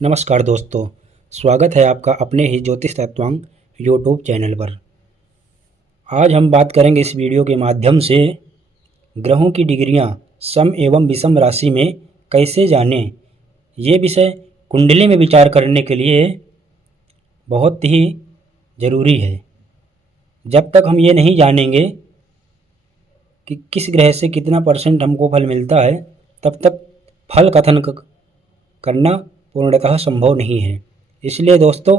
नमस्कार दोस्तों, स्वागत है आपका अपने ही ज्योतिष तत्वांग यूट्यूब चैनल पर। आज हम बात करेंगे इस वीडियो के माध्यम से ग्रहों की डिग्रियां सम एवं विषम राशि में कैसे जानें। ये विषय कुंडली में विचार करने के लिए बहुत ही ज़रूरी है। जब तक हम ये नहीं जानेंगे कि किस ग्रह से कितना % हमको फल मिलता है, तब तक फल कथन करना पूर्णतः संभव नहीं है। इसलिए दोस्तों,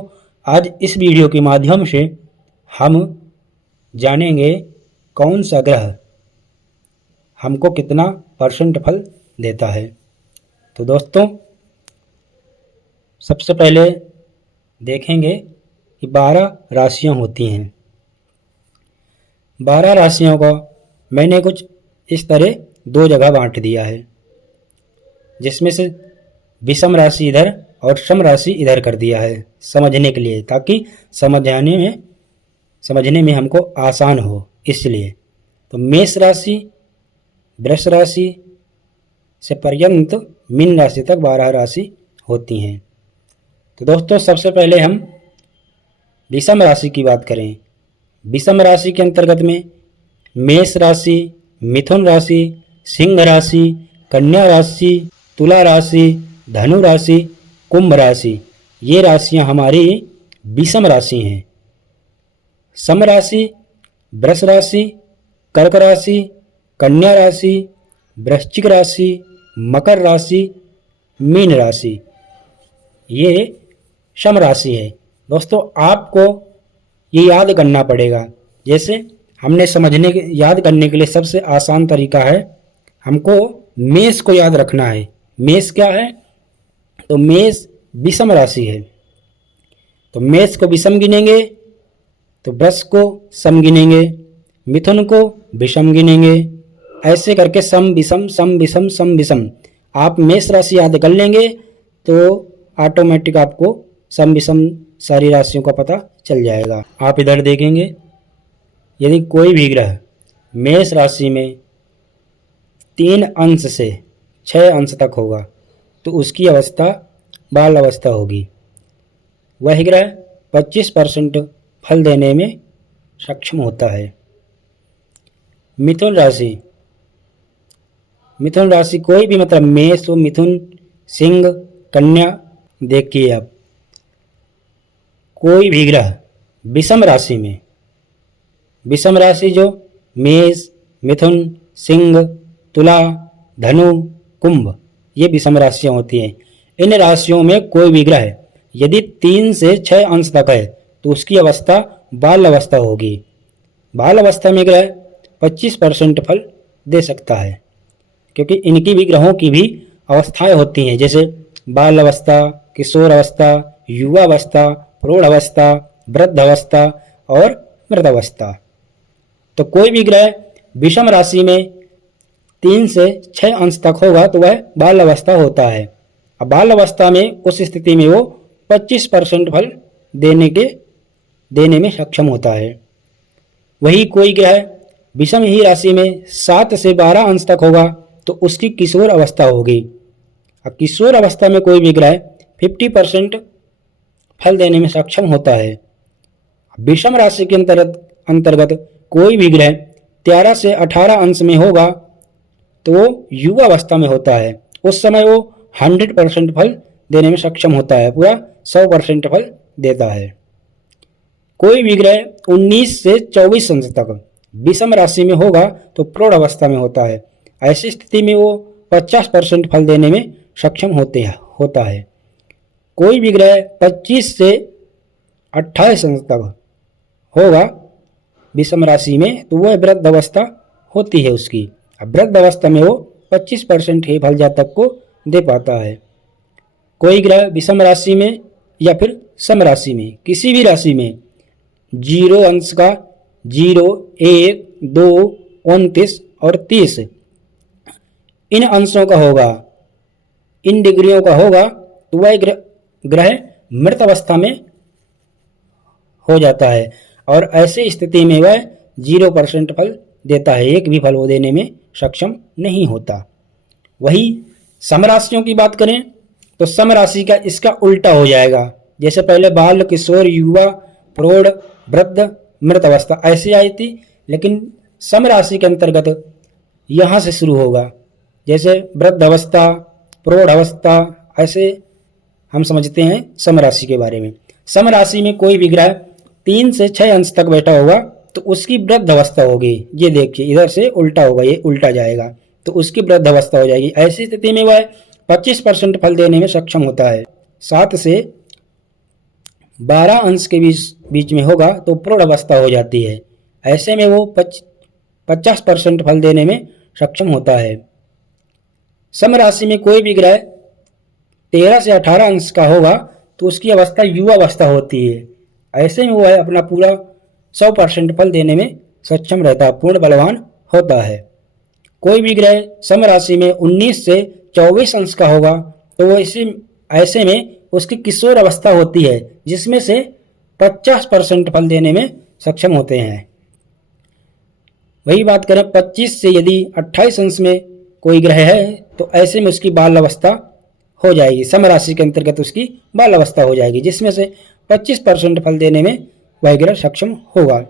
आज इस वीडियो के माध्यम से हम जानेंगे कौन सा ग्रह हमको कितना % फल देता है। तो दोस्तों, सबसे पहले देखेंगे कि 12 राशियां होती हैं। 12 राशियों को मैंने कुछ इस तरह 2 जगह बांट दिया है, जिसमें से विषम राशि इधर और सम राशि इधर कर दिया है समझने के लिए, ताकि समझने में हमको आसान हो। इसलिए तो मेष राशि, वृष राशि से पर्यंत मीन राशि तक 12 राशि होती हैं। तो दोस्तों, सबसे पहले हम विषम राशि की बात करें। विषम राशि के अंतर्गत में मेष राशि, मिथुन राशि, सिंह राशि, कन्या राशि, तुला राशि, धनु राशि, कुंभ राशि, ये राशियां हमारी विषम राशि हैं। सम राशि वृष राशि, कर्क राशि, कन्या राशि, वृश्चिक राशि, मकर राशि, मीन राशि, ये सम राशि है। दोस्तों, आपको ये याद करना पड़ेगा। जैसे हमने याद करने के लिए सबसे आसान तरीका है, हमको मेष को याद रखना है। मेष क्या है? तो मेष विषम राशि है। तो मेष को विषम गिनेंगे, तो वृष को सम गिनेंगे, मिथुन को विषम गिनेंगे, ऐसे करके सम विषम सम विषम सम विषम। आप मेष राशि याद कर लेंगे तो ऑटोमेटिक आपको सम विषम सारी राशियों का पता चल जाएगा। आप इधर देखेंगे, यदि कोई भी ग्रह मेष राशि में 3 अंश से 6 अंश तक होगा तो उसकी अवस्था बाल अवस्था होगी। वह ग्रह 25% फल देने में सक्षम होता है। मिथुन राशि कोई भी, मतलब मेष हो, मिथुन, सिंह, कन्या, देखिए आप कोई भी ग्रह विषम राशि जो मेष, मिथुन, सिंह, तुला, धनु, कुंभ, ये विषम राशियां होती हैं। इन राशियों में कोई भी ग्रह यदि 3 से 6 अंश तक है तो उसकी अवस्था बाल अवस्था होगी। बाल अवस्था में ग्रह 25% फल दे सकता है, क्योंकि इनकी भी, ग्रहों की भी अवस्थाएं होती हैं, जैसे बाल अवस्था, किशोर अवस्था, युवा अवस्था, प्रौढ़ अवस्था, वृद्ध अवस्था और मृत अवस्था। तो कोई भी ग्रह विषम राशि में 3 से 6 अंश तक होगा तो वह बाल अवस्था होता है। अब बाल अवस्था में उस स्थिति में वो 25% फल देने में सक्षम होता है। वही कोई ग्रह विषम ही राशि में 7 से 12 अंश तक होगा तो उसकी किशोर अवस्था होगी। अब किशोर अवस्था में कोई भी ग्रह 50% फल देने में सक्षम होता है। विषम राशि के अंतर्गत कोई भी ग्रह 13 से 18 अंश में होगा तो वो युवा अवस्था में होता है। उस समय वो 100% फल देने में सक्षम होता है, पूरा 100% फल देता है। कोई भी ग्रह 19 से 24 अंश तक विषम राशि में होगा तो प्रौढ़ अवस्था में होता है। ऐसी स्थिति में वो 50% फल देने में सक्षम होता है। कोई भी ग्रह 25 से 28 अंश तक होगा विषम राशि में तो वह वृद्ध अवस्था होती है उसकी। अब वृद्ध अवस्था में वो 25% ही फल जातक को दे पाता है। कोई ग्रह विषम राशि में या फिर सम राशि में, किसी भी राशि में 0 अंश का 0, 1, 2, 29 और 30 इन अंशों का होगा, इन डिग्रियों का होगा तो वह ग्रह मृत अवस्था में हो जाता है और ऐसी स्थिति में वह 0% फल देता है, एक भी फल वो देने में सक्षम नहीं होता। वही सम राशियों की बात करें तो सम राशि का इसका उल्टा हो जाएगा। जैसे पहले बाल, किशोर, युवा, प्रौढ़, वृद्ध, मृत अवस्था ऐसी आई थी, लेकिन सम राशि के अंतर्गत यहाँ से शुरू होगा। जैसे वृद्ध अवस्था, प्रौढ़ अवस्था, ऐसे हम समझते हैं सम राशि के बारे में। सम राशि में कोई भी ग्रह 3 से 6 अंश तक बैठा होगा तो उसकी वृद्ध अवस्था होगी। ये देखिए इधर से उल्टा होगा, ये उल्टा जाएगा तो उसकी वृद्ध अवस्था हो जाएगी। ऐसी स्थिति में वह 25% फल देने में सक्षम होता है। 7 से 12 अंश के बीच में होगा तो प्रौढ़ अवस्था हो जाती है। ऐसे में वो 50% फल देने में सक्षम होता है। सम राशि में कोई भी ग्रह 13 से 18 अंश का होगा तो उसकी अवस्था युवा अवस्था होती है। ऐसे में वह अपना पूरा 100% फल देने में सक्षम रहता है, पूर्ण बलवान होता है। कोई भी ग्रह सम राशि में 19 से 24 अंश का होगा तो वो ऐसे में उसकी किशोर अवस्था होती है, जिसमें से 50% फल देने में सक्षम होते हैं। वही बात करें 25 से यदि 28 अंश में कोई ग्रह है तो ऐसे में उसकी बाल अवस्था हो जाएगी। सम राशि के अंतर्गत उसकी बाल अवस्था हो जाएगी, जिसमें से 25% फल देने में वह ग्रह सक्षम होगा।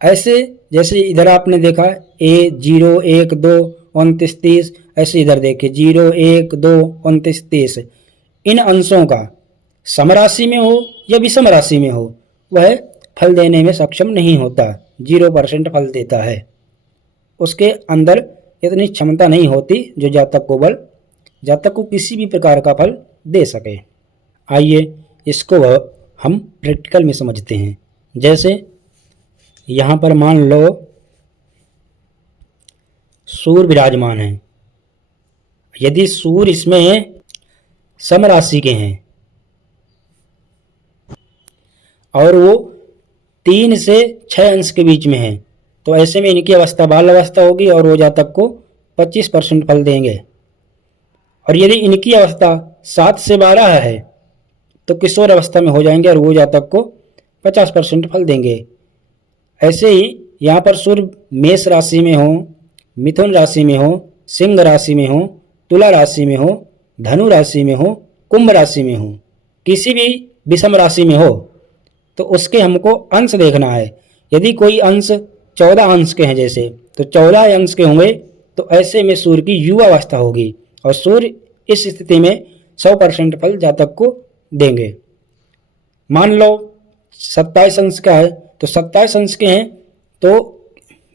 ऐसे जैसे इधर आपने देखा 0, 1, 2, 29, 30, ऐसे इधर देखे 0, 1, 2, 29, 30। इन अंशों का सम राशि में हो या विषम राशि में हो वह फल देने में सक्षम नहीं होता, 0% फल देता है। उसके अंदर इतनी क्षमता नहीं होती जो जातक को किसी भी प्रकार का फल दे सके। आइए इसको हम प्रैक्टिकल में समझते हैं। जैसे यहाँ पर मान लो सूर्य विराजमान है। यदि सूर्य इसमें सम राशि के हैं और वो 3 से 6 अंश के बीच में है तो ऐसे में इनकी अवस्था बाल अवस्था होगी और वो जातक को 25% फल देंगे। और यदि इनकी अवस्था 7 से 12 है तो किशोर अवस्था में हो जाएंगे और वो जातक को 50% फल देंगे। ऐसे ही यहाँ पर सूर्य मेष राशि में हो, मिथुन राशि में हो, सिंह राशि में हो, तुला राशि में हो, धनु राशि में हो, कुंभ राशि में हो, किसी भी विषम राशि में हो तो उसके हमको अंश देखना है। यदि कोई अंश 14 अंश के हैं जैसे तो 14 अंश के होंगे तो ऐसे में सूर्य की युवा अवस्था होगी और सूर्य इस स्थिति में 100% फल जातक को देंगे। मान लो 27 अंश का है तो 27 अंश के हैं तो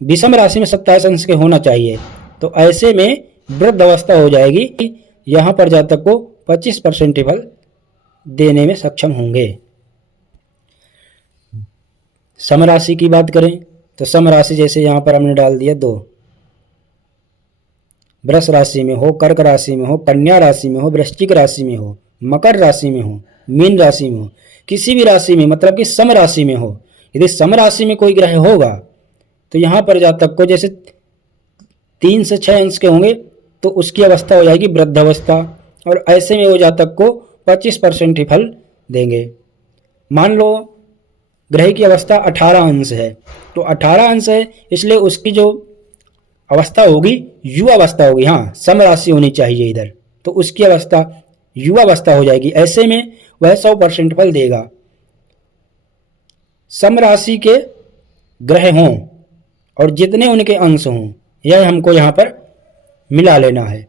विषम राशि में 27 अंश के होना चाहिए तो ऐसे में वृद्ध अवस्था हो जाएगी। यहाँ पर जातक को 25% फल देने में सक्षम होंगे। सम राशि की बात करें तो सम राशि जैसे यहाँ पर हमने डाल दिया 2। वृष राशि में हो, कर्क राशि में हो, कन्या राशि में हो, वृश्चिक राशि में हो, मकर राशि में हो, मीन राशि में हो, किसी भी राशि में मतलब कि सम राशि में हो। यदि सम राशि में कोई ग्रह होगा तो यहाँ पर जातक को जैसे 3 से 6 अंश के होंगे तो उसकी अवस्था हो जाएगी वृद्ध अवस्था और ऐसे में वो जातक को 25% ही फल देंगे। मान लो ग्रह की अवस्था 18 अंश है तो 18 अंश है इसलिए उसकी जो अवस्था होगी युवा अवस्था होगी। हाँ, सम राशि होनी चाहिए इधर तो उसकी अवस्था युवा अवस्था हो जाएगी। ऐसे में वह 100% फल देगा। सम राशि के ग्रह हों और जितने उनके अंश हों यह हमको यहाँ पर मिला लेना है।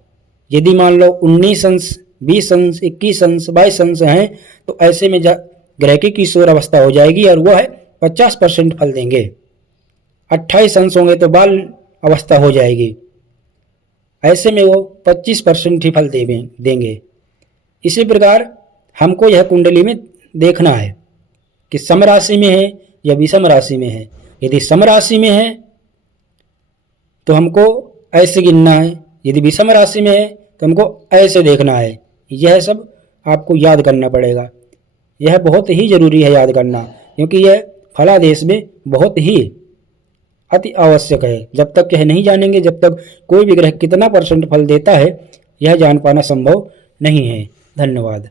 यदि मान लो 19 अंश, 20 अंश, 21 अंश, 22 अंश हैं तो ऐसे में ग्रह की किशोर अवस्था हो जाएगी और वह 50% फल देंगे। 28 अंश होंगे तो बाल अवस्था हो जाएगी, ऐसे में वो 25% ही फल देंगे। इसी प्रकार हमको यह कुंडली में देखना है कि सम राशि में है या विषम राशि में है। यदि सम राशि में है तो हमको ऐसे गिनना है, यदि विषम राशि में है तो हमको ऐसे देखना है। यह सब आपको याद करना पड़ेगा। यह बहुत ही जरूरी है याद करना, क्योंकि यह फलादेश में बहुत ही अति आवश्यक है। जब तक यह नहीं जानेंगे, जब तक कोई भी ग्रह कितना % फल देता है यह जान पाना संभव नहीं है। धन्यवाद।